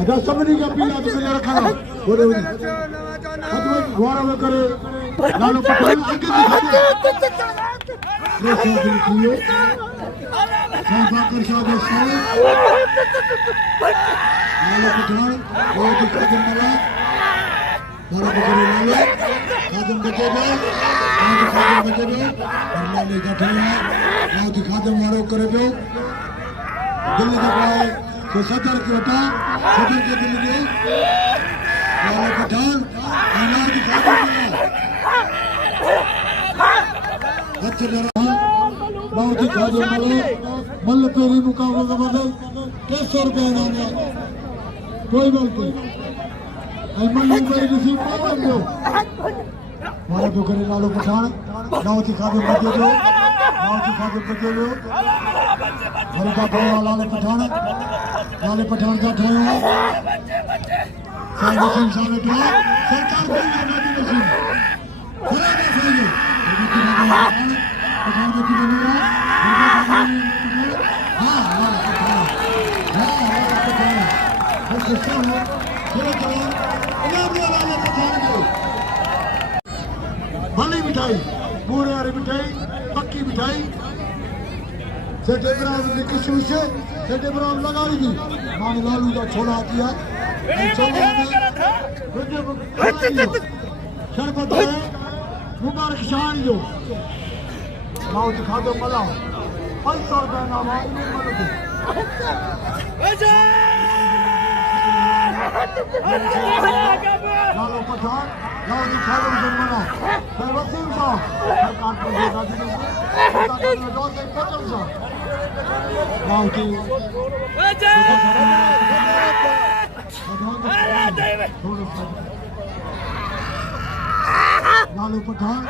अच्छा सभिनी खे अपील आहे त पंहिंजा रखंदा होॾे वञी हवारा में करे नालो पठान अॻे बाकर शाह जो साले नालो पठान बहुत ही खादम मला हवारा में करे नालो खादम बचे बे खादम बचे बे नाले गठे बहुत ही खादम वारो करे पियो दिल्ली जो पाए तो सदर के हटा सदर के दिल्ली में नालो पठान इनाम की खादम बच्चे बहुत ही खादम मला मल पेरी मुकाबले का बदल 300 रुपए इनाम है कोई बात नहीं आई मल पेरी रिसीव कर दो मारा तो करे नालो पठान बहुत ही खादम बचे दो बहुत ही खादम बचे दो हर का बोला लाले पठान का ठोया साइड सिंह साले का सरकार को नदी मशीन पूरा देखेंगे पठान को की बनेगा हां बस सुनो चलो चलो इनाम वाले पठान को भली मिठाई पूरे वाली मिठाई पक्की मिठाई सेठे ब्राह्मण की किशमिश सेठे ब्राह्मण लगा ली थी मान लालू का छोड़ा किया शरबत है मुबारक शाह जो माउथ खादो मला 500 रुपए नाम है लालू पठान लालू खादो जुर्माना फिर वसीम साहब सरकार को देगा लालू पठान